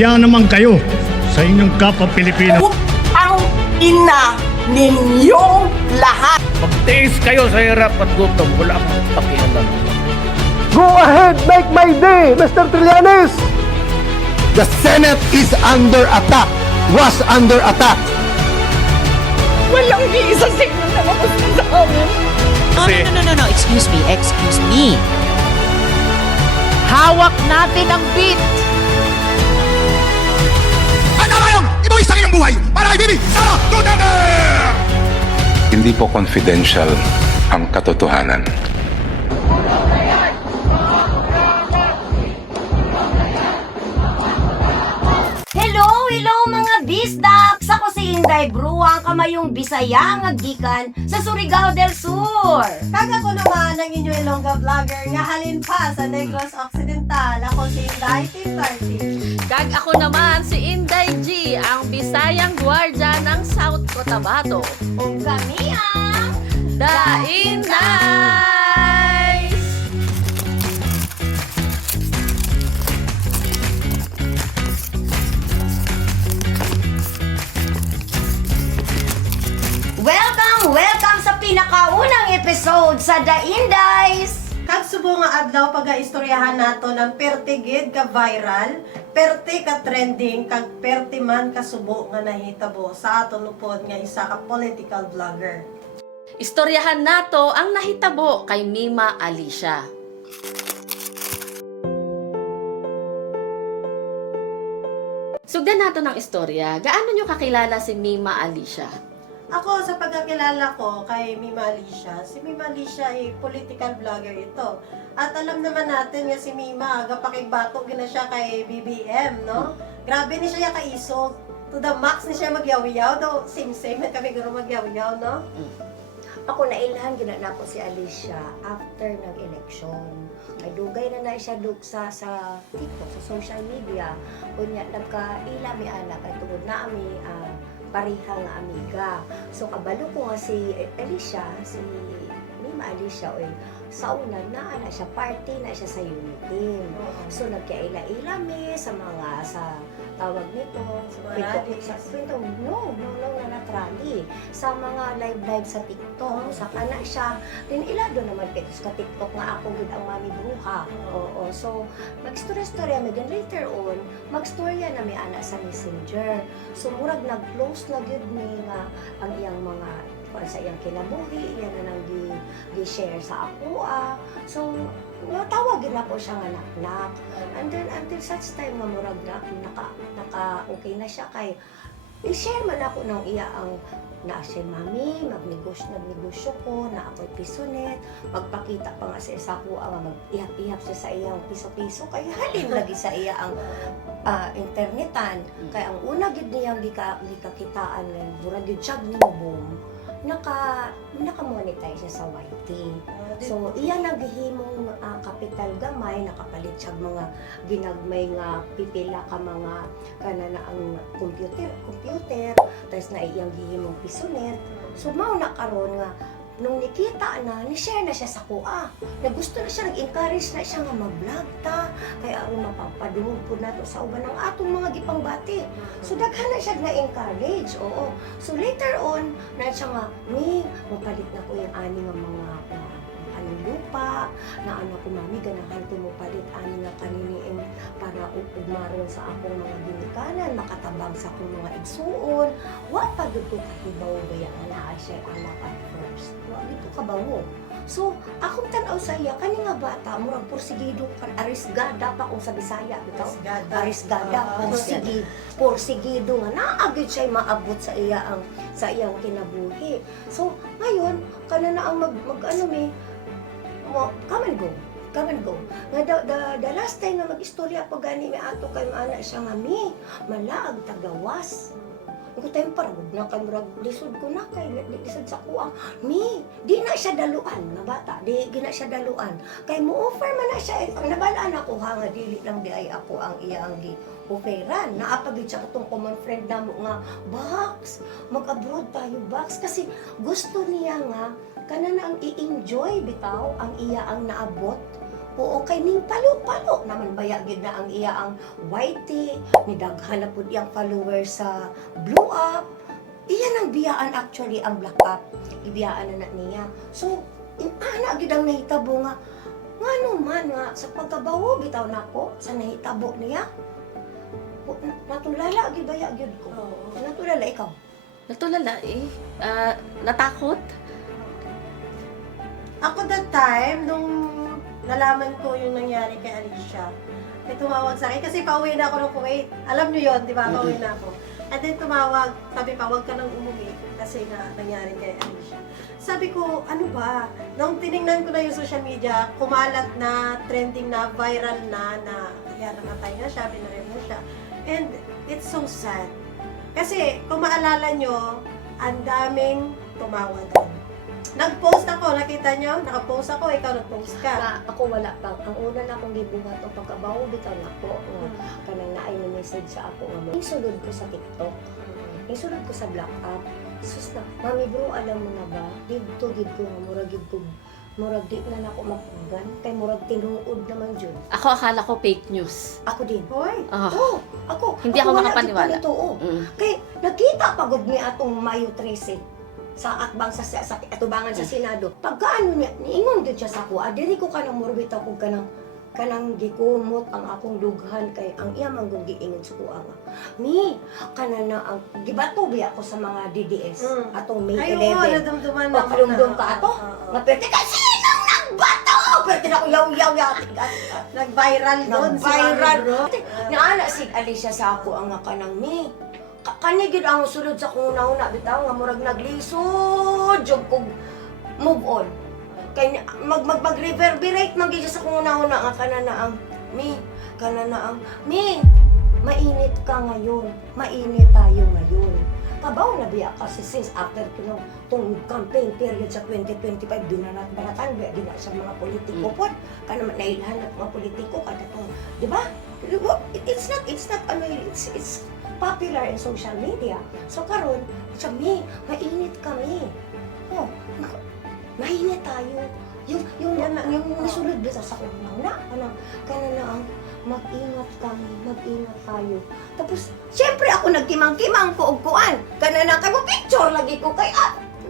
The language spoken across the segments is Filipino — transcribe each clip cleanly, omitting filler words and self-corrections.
Mahiya naman kayo sa inyong kapwa Pilipino. Ang ina ninyong lahat. Magtiis kayo sa hirap at gutom, wala akong pakialam. Go ahead, make my day, Mr. Trillanes! The Senate is under attack, was under attack. Walang isa sino na magusto sa amin. No. Excuse me. Hawak natin ang beat. Ano kayong ibang isa kayong buhay para kay Bibi Sara Duterte! Hindi po confidential ang katotohanan. Hello mga bisdak! Ako si Inday Bruang, kamayong Bisaya nga gikan sa Surigao del Sur. Kaga ko naman ang inyo Ilongga vlogger nga halin pa sa Negros Occidental. Ako si Inday T30. Kag ako naman si Inday G, ang Bisayang Guardia ng South Cotabato. Ug kami ang The Indays! Welcome sa pinakaunang episode sa The Indays! Kag subo nga adlaw pag-istoryahan nato ng pertigid ka viral, perti ka trending, kag perti man ka subo nga nahitabo sa aton upod nga isa ka political vlogger. Istoryahan nato ang nahitabo kay Mima Alicia. Sugdan nato ng istorya, gaano nyo kakilala si Mima Alicia? Ako, sa pagkakilala ko kay Mima Alicia, si Mima Alicia ay political vlogger ito. At alam naman natin nga si Mima, agapakigbato gina siya kay BBM, no? Grabe ni siya kaisog. To the max ni siya magyaw-yaw, daw same-same na kami gano'n magyaw-yaw, no? Ako nailhan ginana po si Alicia after ng election. Ay dugay na siya dugsa sa TikTok, sa social media. Unya nagkaila mi anak kay tungod na ami pareha nga amiga. So kabalo ko nga si Alicia, si Mima Alicia, oy, sa una na siya party na siya sa Unitim. So nagkaila-ila mi sa mga sa tawag nito sa kwento no na natrali sa mga live sa TikTok sa kana siya din ilado naman petos ka TikTok nga ako gid ang mami bruha. Oo, so magstorya mi then later on magstorya na mi ana sa Messenger. So murag nag-close na gyud mi nga ang iyang mga sa iyang kinabuhi, yan na nang gi-share sa ako. So, natawag na po siya nga nak-nak. And then, until such time nga murag naka-okay na siya kay i-share man ako ng iya ang na siya mami, nagnegosyo ko, na ako'y pisonet, magpakita pa nga sa isa ko ang mag-ihap-ihap siya sa iyang piso-piso, kaya halin lagi sa iya ang internetan. Kaya ang una gid niyang gikakitaan ng burag yun siyag ni boom, naka-monetize siya sa YT. So, iya naghihimong kapital gamay, nakapalit siya mga ginagmay nga pipila ka mga kanana ang computer, tapos na iyang gihimong pisonet. So, mao na karon nga nung nikita na, ni-share na siya sa kuha. Nagusto na siya, nag-encourage na siya nga mag-vlog ta. Kaya ang mapapadungog po nato sa uban ng atong mga gipangbati. So daghan na siya na-encourage, oo. So later on, na siya nga, mapalit na ko yung ani nga mga kaning lupa, na anak ko mami, ganahan ko mo palit ani nga kaniniin para ugmaron sa akong mga ginikanan, makatabang sa akong mga igsuon. Wa pa gud ko kahibaw ba yan na siya anak at first. Wa dito kabawo. So, akong tanaw sa iya, kani nga bata, murag porsigido, arisgada pa kung sa Bisaya, bitaw? Arisgada, porsigido nga, naagid siya maabot sa iya sa iyang kinabuhi. So, ngayon, kana na ang come and go. Nga the last time na mag-istorya pa gani mi ato kay ana siya nga malaag tagawas. Ko tayo paragod na kay murag lisod ko na kay lisod sa kuang. Di na siya daluan nga bata. Di gina siya daluan. Kay mo offer man na siya ang nabalaan ako nga dili lang di ay ako ang iyang offeran. Naapagid siya katong common friend namo nga Box, mag-abroad tayo Box kasi gusto niya nga kana na ang i-enjoy bitaw ang iya ang naabot Oo, kay ning palo-palo naman baya gid na ang iya ang YT, ni daghan na pud iyang followers sa Blue Up. Iyan ang biyaan actually ang Black Up. Ibiyaan na niya. So, ana gid ang nahitabo nga ngano man nga sa pagkabawo bitaw nako sa nahitabo niya. Natulala gid baya gid ko. Natulala ikaw. Natulala eh. Natakot. Ako that time, nung nalaman ko yung nangyari kay Alicia, may tumawag sa akin kasi pauwi na ako ng Kuwait. Alam niyo yon, di ba? Pauwi na ako. And then tumawag, sabi pa, huwag ka nang umuwi kasi nga nangyari kay Alicia. Sabi ko, ano ba? Nung tiningnan ko na yung social media, kumalat na, trending na, viral na yan, namatay na siya, binaril na siya. And it's so sad. Kasi, kung maalala nyo, ang daming tumawag doon. Nag-post ako, nakita nyo? Naka-post ako, ikaw nag-post ka. Na ako wala pa. Ang una na akong gibuhat o pagkabawo bitaw nako nga kanang naay na message sa ako nga isulod ko sa TikTok. Isulod ko sa Black Up. Sus na, mami bro, alam mo na ba? Dito gid ko nga murag gid ko murag di na nako mapugan kay murag tinuod naman jud. Ako akala ko fake news. Ako din. Hoy! Ako. Hindi ako wala makapaniwala. gid ko nito, Kay nakita pagod mi atong Mayo 13 sa atbang sa atubangan sa Senado. Pagkaano niya, niingon gid siya sa ako, diri ko kanang murbita ko kanang gikumot ang akong dughan kay ang iya man gud giingon sa kuha nga. Mi, kana na ang gibato biya ako sa mga DDS atong May 11. Ay, oo, nadumduman na. Kalumdum ka ato. Nga pwede ka sinong nagbato? Pwede na ko yaw-yaw Nag-viral doon si Mami Nag-viral. Bro. Naala si Alicia sa ako ang nga kanang mi. Kanigid ang sulod sa kung una bitaw nga murag naglisod jud kog move on. Kay mag-reverberate man gyud sa kung una nga kanana ang mi mainit ka ngayon. Mainit tayo ngayon. Kabaw na biya kasi since after tong campaign period sa 2025 binanatan biya din sa mga politiko pod kana nailhan at mga politiko kada tong di ba? It's not it's popular in social media. So karon, sabi, mainit kami. Mainit tayo. Yung nasulod dito sa una, kana na ang mag-ingat kami, mag-ingat tayo. Tapos, syempre ako nagkimang-kimang ko og kuan. Kana na kay mo picture lagi ko kay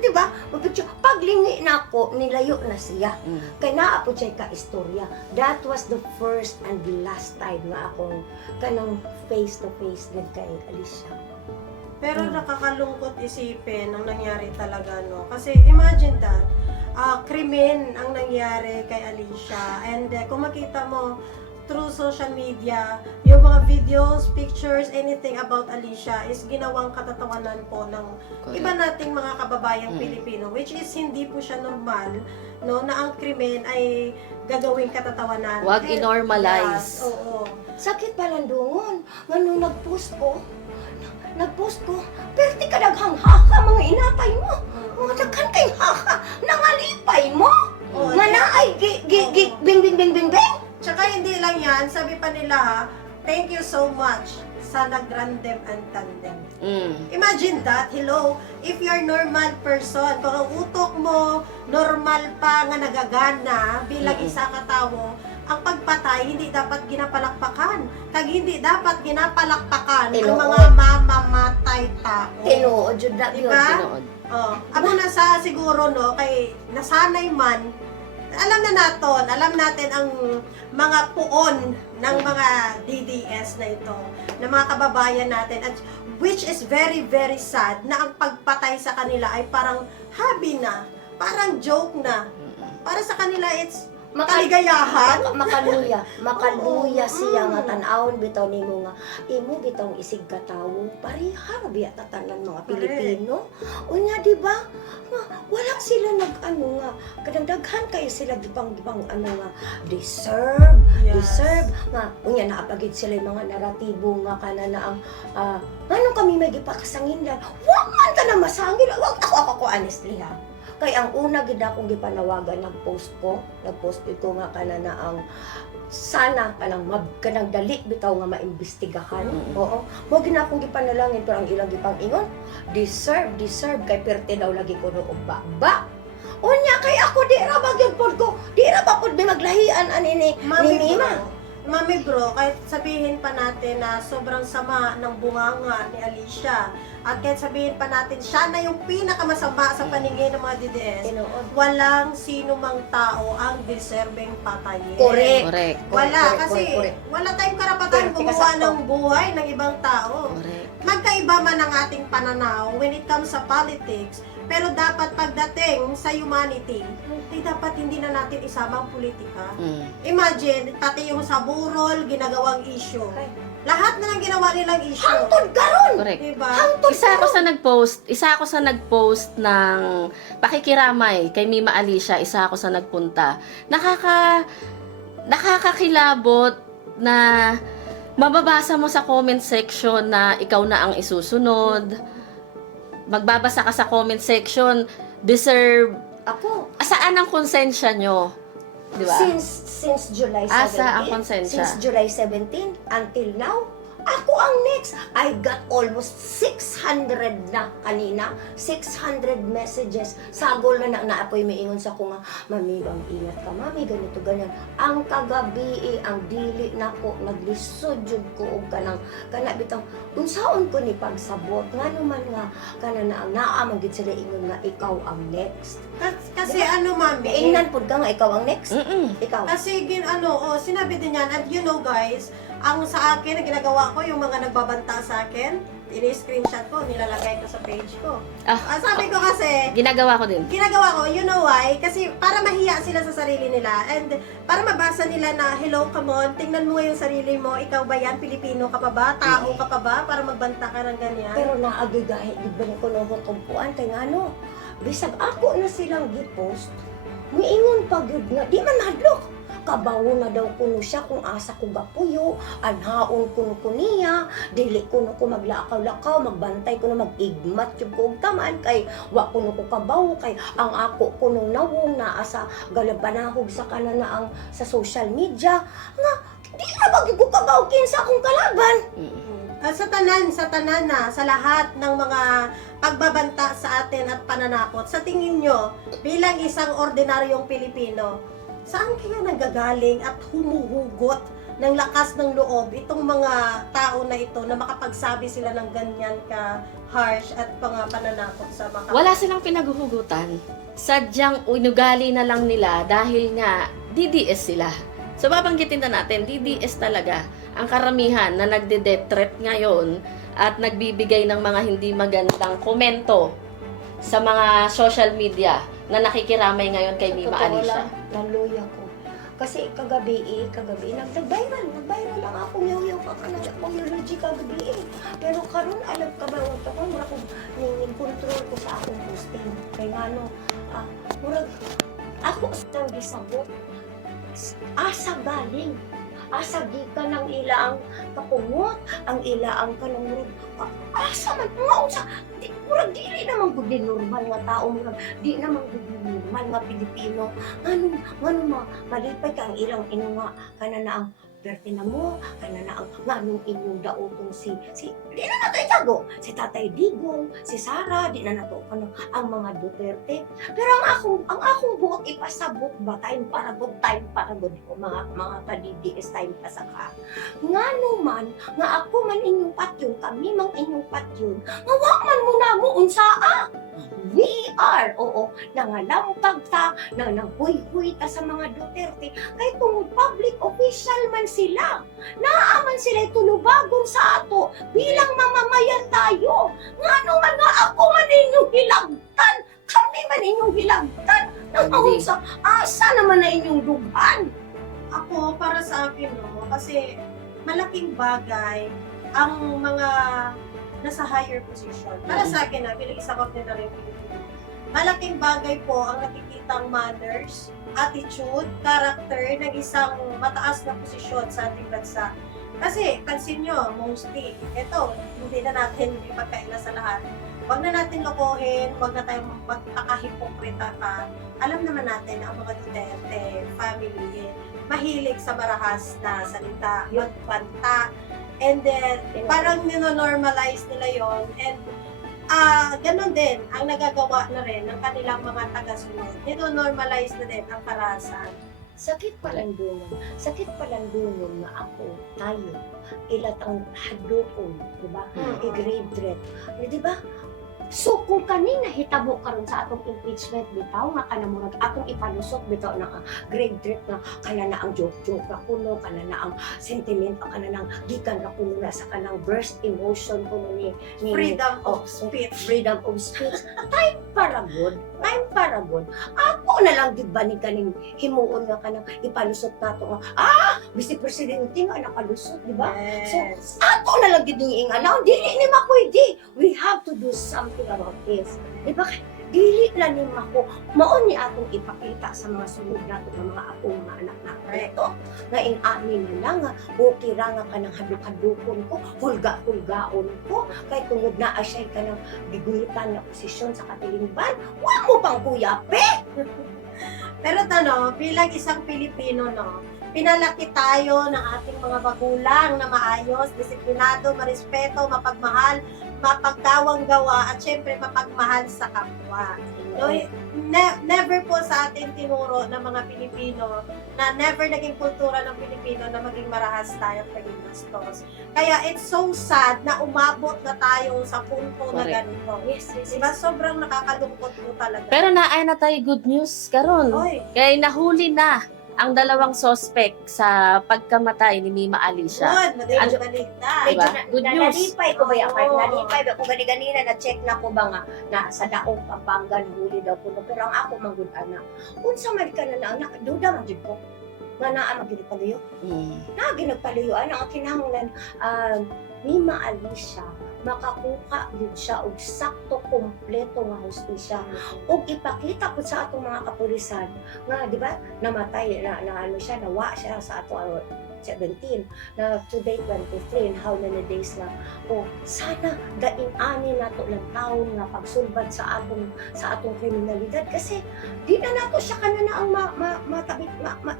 di ba? Picture. Paglingi na ako, nilayo na siya. Kay naa po siya ka-istorya. That was the first and last time nga akong kanang face-to-face kay Alicia. Pero nakakalungkot isipin ang nangyari talaga, no? Kasi imagine that, krimen ang nangyari kay Alicia. And kung makita mo, through social media, yung mga videos, pictures, anything about Alicia is ginawang katatawanan po ng iba nating mga kababayang Pilipino, which is hindi po siya normal, no, na ang krimen ay gagawing katatawanan. Huwag i-normalize. Yes, oo. Sakit palandungon. Nga nung nag-post ko, pero di ka daghang haka mga inatay mo. Mga daghan kayong haka, nangalipay mo. Nga naay, bing. Tsaka hindi lang yan, sabi pa nila ha, thank you so much sa nagrandem and tandem. Imagine that, hello, if you're normal person, kung ang utok mo, normal pa nga nagagana bilang isa katawo, ang pagpatay hindi dapat ginapalakpakan. Kag hindi dapat ginapalakpakan ang mga mamamatay tao. Tinuod, jud na yun. Diba? Tinuod. Ako nasa siguro, no, kay nasanay man, alam natin ang mga puon ng mga DDS na ito, na mga kababayan natin, at which is very, very sad na ang pagpatay sa kanila ay parang hobby na, parang joke na. Para sa kanila, it's kaligayahan. Makaluya siya nga tan-awon bitaw nimo nga imo bitaw isig ka tawo parihar biya tatanan mga Pilipino. Unya di ba? Wala sila nag-ano nga kadaghan kayo sila gipang nga deserve nga unya naapagid sila yung mga naratibo nga kana na ang nganong kami may gipakasanginlan. Wa man ta na masangil. Wag ako honestly ha. Kay ang una gid akong gipanawagan nag-post ko nga kana na ang sana kanang dali bitaw nga maimbestigahan. Oo. Mo gid akong gipanalangin pero ang ilang gipang ingon, deserve kay perte daw lagi ko no ba. Unya kay ako di ra ba gyud pod ko. Di ra ba pod may maglahian ani ni Mima. Mami bro, kahit sabihin pa natin na sobrang sama ng bunganga ni Alicia, at kahit sabihin pa natin siya na yung pinakamasama sa paningin ng mga DDS, Tinuod. walang sino mang tao ang deserving patayin. Correct. Wala, Correct, kasi correct. wala tayong karapatan Correct, gumawa sakto. ng buhay ng ibang tao. Correct. Magkaiba man ang ating pananaw when it comes sa politics, pero dapat pagdating sa humanity, dapat hindi na natin isama ang politika. Mm. Imagine, pati yung sa burol, ginagawang issue. Lahat na lang ginawa nilang issue. Hangtod karon. Correct. Diba? Isa ako sa nag-post ng pakikiramay kay Mima Alicia, isa ako sa nagpunta. Nakakakilabot na mababasa mo sa comment section na ikaw na ang isusunod. Magbabasa ka sa comment section, deserve. Ako, Saan ang konsensya nyo? Di ba? since July 17, Asa ang konsensya? since July 17 until now, ako ang next. I got almost 600 na kanina, 600 messages. Sagol na naapoy may ingon sa ko nga, Mami, bang ingat ka, Mami, ganito, ganyan. Ang kagabi, ang dili na ko, naglisod jud ko og kanang bitang unsaon ko ni pagsabot nga naman nga kana na ang naamagid sila ingon nga ikaw ang next. Kasi ano, mami, Ingnan pud ka nga ikaw ang next. Ikaw. kasi sinabi din yan, and you know guys, ang sa akin, ang ginagawa ko, yung mga nagbabanta sa akin, ini-screenshot ko, nilalagay ko sa page ko. Sabi ko kasi, Ginagawa ko din. you know why? Kasi para mahiya sila sa sarili nila, and para mabasa nila na, hello, come on, tingnan mo yung sarili mo, ikaw ba yan, Pilipino ka pa ba, tao ka pa ba, para magbanta ka ng ganyan. Pero naagigahi di ba ni ko nung tumpuan kay ngano. Bisag ako na silang gipost, miingon pa gyud nga di man mahadlok. Kabawo na daw kuno siya kung asa ko gapuyo, anhaon kuno ko niya, dili kuno ko maglakaw-lakaw, magbantay kuno mag-igmat yung ko og tamaan kay wa kuno ko kabawo kay ang ako kuno nawong naa sa galabanahog sa kanana ang sa social media nga di na ba gyud ko kabawo kinsa akong kalaban. Sa tanan na, sa lahat ng mga pagbabanta sa atin at pananakot, sa tingin nyo, bilang isang ordinaryong Pilipino, saan kaya nanggagaling at humuhugot ng lakas ng loob itong mga tao na ito na makapagsabi sila ng ganyan ka harsh at mga pananakot sa mga Wala silang pinaghuhugutan. Sadyang inugali na lang nila dahil nga DDS sila. So babanggitin na natin, DDS talaga ang karamihan na nagde-death threat ngayon at nagbibigay ng mga hindi magandang komento sa mga social media na nakikiramay ngayon kay Mima Alicia. Naluya ko. Kasi kagabi, nag-viral lang ako yaw-yaw ka na akong eulogy kagabi. Pero karon alam ka ba, wala ko, mura kong ning-control ko sa akong posting. Kaya nga murag, ako sa gisabot, asa galing. Asa gikan ng ilang kapungot, ang ilang kanang asa man unsa murag dili naman gud normal nga tao, murag di naman gud normal nga Pilipino. Ngano malipay ka ang ilang inunga kanana ang Berte na mo, kanana ang nganong inyong daotong si di na nato itago, si Tatay Digong, si Sara, di na nato ang mga Duterte. Pero ang akong buot ipasabot ba time para good ko mga ka-DDS time pa sa ka. Ngano man nga ako man inyong patyon, kami mang inyong patyon, nga wa man mo na mo unsaa. We are, nangalampag ta, nanghuy-huy ta sa mga Duterte, kay kung public official man sila, naaman sila tulubagon sa ato, bilang mamamayan tayo. Ngano man nga ako man inyong hilagtan, kami man inyong hilagtan, nang sa asa naman na inyong dughan. Ako, para sa akin, kasi malaking bagay ang mga nasa higher position. Para sa akin, bilang isang ordinary Pilipino, malaking bagay po ang nakikitang manners, attitude, character ng isang mataas na posisyon sa ating bansa. Kasi, pansin nyo, mostly, hindi na natin ipagkaila sa lahat. Huwag na natin lokohin, huwag na tayong magpakahipokrita pa. Alam naman natin ang mga Duterte family, mahilig sa marahas na salita, magpanta, and then, parang nino-normalize nila yon. And ganun din ang nagagawa na rin ng kanilang mga taga-sunod. Nino-normalize na din ang karahasan. Sakit palandungon. Sakit palandungon nga ako, tayo, ilatang hadukon, di ba? I-grave threat. Di ba? So, kung kanina hitabo karon sa atong impeachment, bitaw nga kanamurag atong ipalusot, bitaw na grave threat na kana na ang joke-joke na kuno, kana na ang sentimento, kana na gikan na kuno na sa kanang burst emotion kuno ni Freedom of speech. Freedom of speech. Time para good. Time para good. Ako na lang, di ba, ni kaning himuon nga kanang ipalusot nato nga, Vice Presidente nga nakalusot, di ba? Yes. So, ato na lang giniing ano, dili ni mapwede. We have to do something about this. Di ba? Dili na ni mako. Mao ni atong ipakita sa mga sunod nato ng mga akong mga anak nato. Ito, nga amin na lang nga, okay ra nga kanang haduk-hadukon ko, hulga-hulgaon ko, kay tungod na asay kanang bigulitan na posisyon sa katilingban, wa mo pang kuyape. Pero bilang isang Pilipino, pinalaki tayo ng ating mga magulang na maayos, disiplinado, marespeto, mapagmahal, mapagdawang gawa, at syempre mapagmahal sa kapwa. So, never po sa atin tinuro ng mga Pilipino na never naging kultura ng Pilipino na maging marahas tayo at maging bastos. Kaya it's so sad na umabot na tayo sa punto na ganito. Yes. Diba? Sobrang nakakalungkot po talaga. Pero naay na tayo good news karon. Oy, Kaya nahuli na ang dalawang suspect sa pagkamatay ni Mima Alicia. good. Madaling balita. Diba? Good news. Nalipay ko ba yan? Oo. Nalipay ba? Kung ganina na-check na ko ba nga na sa daong Pampanga huli daw ko. Pero ang ako manggod anak. Unsa man ka na duda man jud ko. Nga naa maginipaluyo. Na ginagpaluyo. Ang kinahanglan Mima Alicia makakuha yun siya og sakto kompleto nga hustisya ug ipakita po sa atong mga kapulisan nga di ba namatay na ano siya nawa siya sa ato 17 na today 23 and how many days na sana daing-ani nato lang taon nga pagsulbad sa atong kriminalidad kasi di na nato siya kanana ang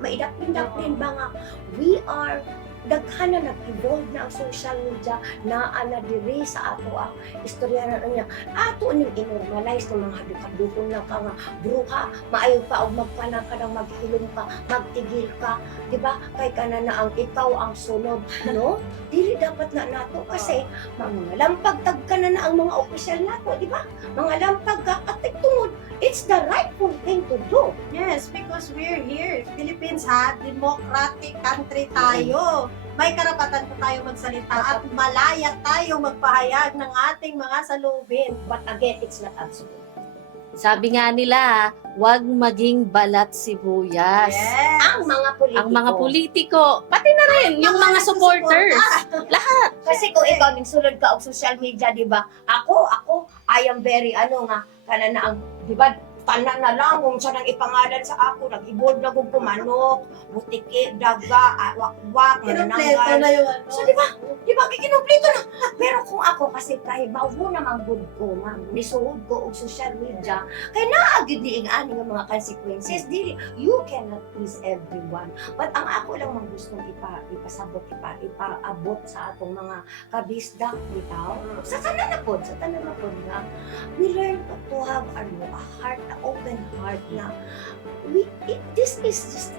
maidapin-dapin ba nga we are daghan na nag-evolve na ang social media na diri sa ato ang istorya na niya ato ning inormalize ng mga hadukadukon lang ka nga bruha maayo pa og magpana ka nang maghilom ka magtigil ka di ba kay kana na ang ikaw ang sunod no dili dapat na nato kasi mga lampag tag kana na ang mga opisyal nato di ba mga lampag ka katig tungod it's the rightful thing to do. Yes, because we're here. Philippines democratic country tayo. May karapatan po tayo magsalita at malaya tayo magpahayag ng ating mga salubin. But again, it's not absolute. Sabi nga nila, wag maging balat sibuyas. Yes. Ang mga politiko. Pati na rin, yung mga supporters. Lahat. Kasi kung ikaw ning sulod ka og social media, di ba? Ako, I am very kana na ang, di ba? Tanan na lang kung siya nang ipangalan sa ako, nag-ibod na kong pumanok, butiki, daga, wakwak, Kinumpleto manananggal. na yun. So, di ba, kinumpleto na. Pero kung ako kasi kahibaw mo naman good ko, ma'am, nisuhod ko og social media, kaya naagid diing ani nga mga consequences. Dili, you cannot please everyone. But ang ako lang mang gustong ipasabot, ipaabot sa atong mga kabisdak, bitaw. Sa tanan na nga, we learn to have a heart, a open heart na this is just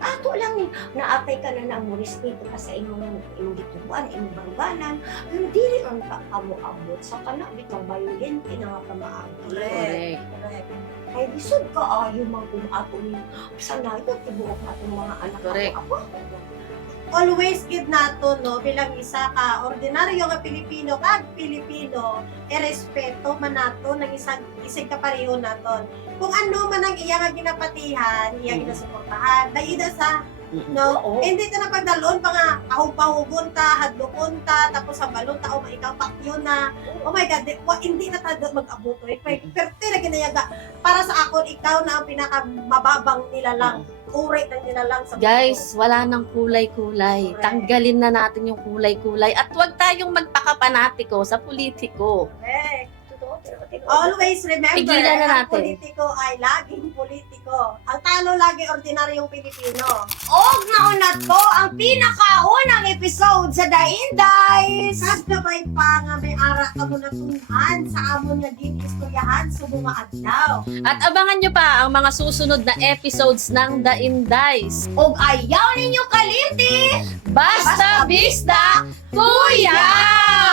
ato lang ni naatay ka na mo respeto ka sa imong gitubuan, imong bangganan, pero dili ang pagkamuabot sa kana bitong violent na nga pamaagi. Correct. Kay lisod ka ayo man kung ato ni sanayo tibuok atong mga anak. Correct. Ako. Always give nato bilang isa ka ordinaryo nga Pilipino respeto man nato ng isang kapareho naton. Kung ano man ang iya nga ginapatihan, iya ginasuportahan, daida sa hindi ta napagdalon pa nga pahugon ta, hadlokon ta, tapos sa balon ta o ikaw pakyo na. Oh my God, hindi na tayo mag-abot. Perte na ginayaga. Para sa akon, ikaw na ang pinakamababang nilalang. Uri na nilalang sa Guys, wala nang kulay-kulay. Tanggalin na natin yung kulay-kulay at huwag tayong magpakapanatiko sa politiko. Correct. Always remember, Tigilan na ang natin. politiko ay laging politiko. politiko. Ang talo lagi ordinaryong Pilipino. Og naunat ko ang pinakaunang episode sa The Indies. Kasgabay pa nga may ara ka mo natunhan sa amon nga ginistoryahan sa mga adlaw. At abangan nyo pa ang mga susunod na episodes ng The Indies. Og ayaw ninyo kalimti. Basta Bista Kuyaw!